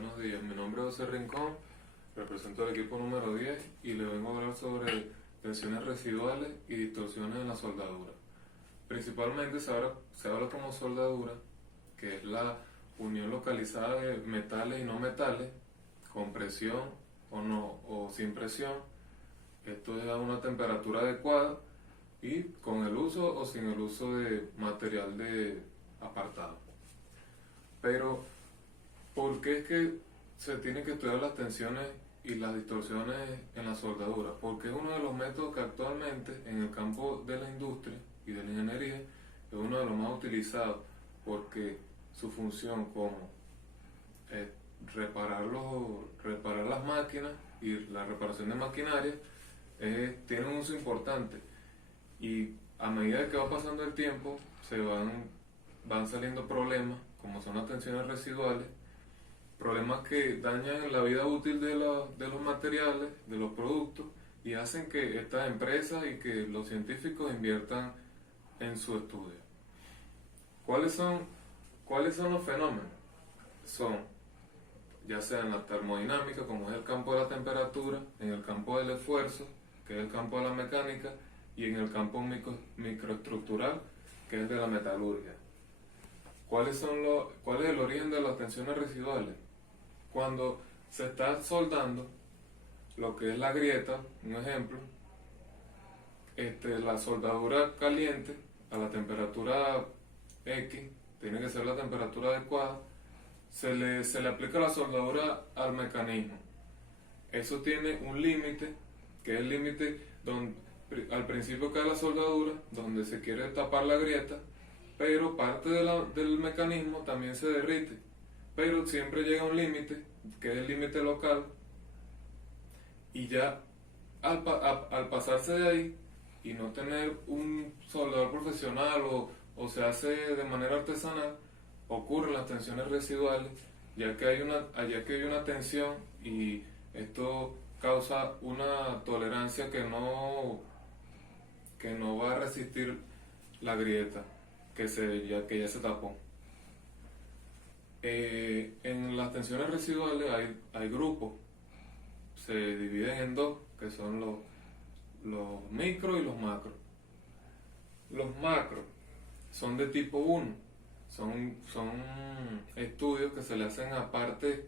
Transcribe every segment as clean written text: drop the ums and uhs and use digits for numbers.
Buenos días, mi nombre es José Rincón, represento al equipo número 10 y le vengo a hablar sobre tensiones residuales y distorsiones en la soldadura. Principalmente se habla como soldadura, que es la unión localizada de metales y no metales, con presión o, no, o sin presión. Esto es a una temperatura adecuada y con el uso o sin el uso de material de apartado. Pero, ¿por qué es que se tienen que estudiar las tensiones y las distorsiones en la soldadura? Porque es uno de los métodos que actualmente en el campo de la industria y de la ingeniería es uno de los más utilizados, porque su función como reparar las máquinas y la reparación de maquinaria tiene un uso importante, y a medida que va pasando el tiempo van saliendo problemas como son las tensiones residuales, problemas que dañan la vida útil de los materiales, de los productos, y hacen que estas empresas y que los científicos inviertan en su estudio. ¿Cuáles son los fenómenos? Son, ya sea en la termodinámica, como es el campo de la temperatura, en el campo del esfuerzo, que es el campo de la mecánica, y en el campo microestructural, que es de la metalurgia. ¿Cuál es el origen de las tensiones residuales? Cuando se está soldando lo que es la grieta, un ejemplo, la soldadura caliente a la temperatura X, tiene que ser la temperatura adecuada, se le aplica la soldadura al mecanismo. Eso tiene un límite, que es el límite al principio cae la soldadura, donde se quiere tapar la grieta, pero parte del mecanismo también se derrite, pero siempre llega a un límite, que es el límite local, y ya al pasarse de ahí y no tener un soldador profesional o se hace de manera artesanal, ocurren las tensiones residuales, ya que hay una tensión, y esto causa una tolerancia que no va a resistir la grieta que ya se tapó. En las tensiones residuales hay grupos, se dividen en dos, que son los micro y los macro. Los macro son de tipo 1, son estudios que se le hacen aparte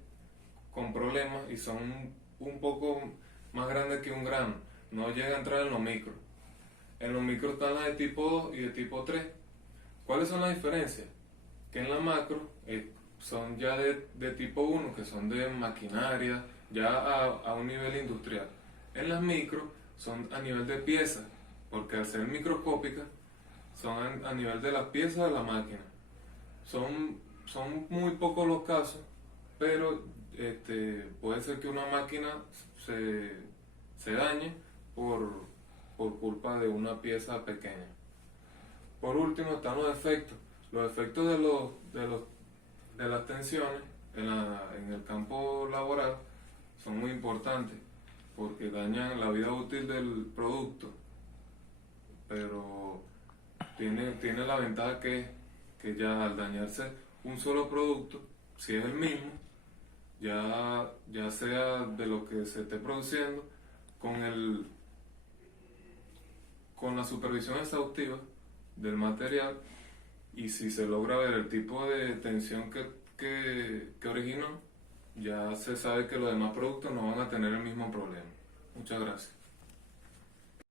con problemas y son un poco más grandes que un grano, no llega a entrar en los micro. En los micro están las de tipo 2 y de tipo 3. ¿Cuáles son las diferencias? Que en la macro son ya de tipo 1, que son de maquinaria, ya a un nivel industrial. En las micro son a nivel de piezas, porque al ser microscópicas son a nivel de las piezas de la máquina. Son muy pocos los casos, pero puede ser que una máquina se dañe por culpa de una pieza pequeña. Por último están los efectos. Los efectos de las tensiones en el campo laboral son muy importantes, porque dañan la vida útil del producto, pero tiene la ventaja que ya al dañarse un solo producto, si es el mismo, ya sea de lo que se esté produciendo, con la supervisión exhaustiva del material, y si se logra ver el tipo de tensión que originó, ya se sabe que los demás productos no van a tener el mismo problema. Muchas gracias.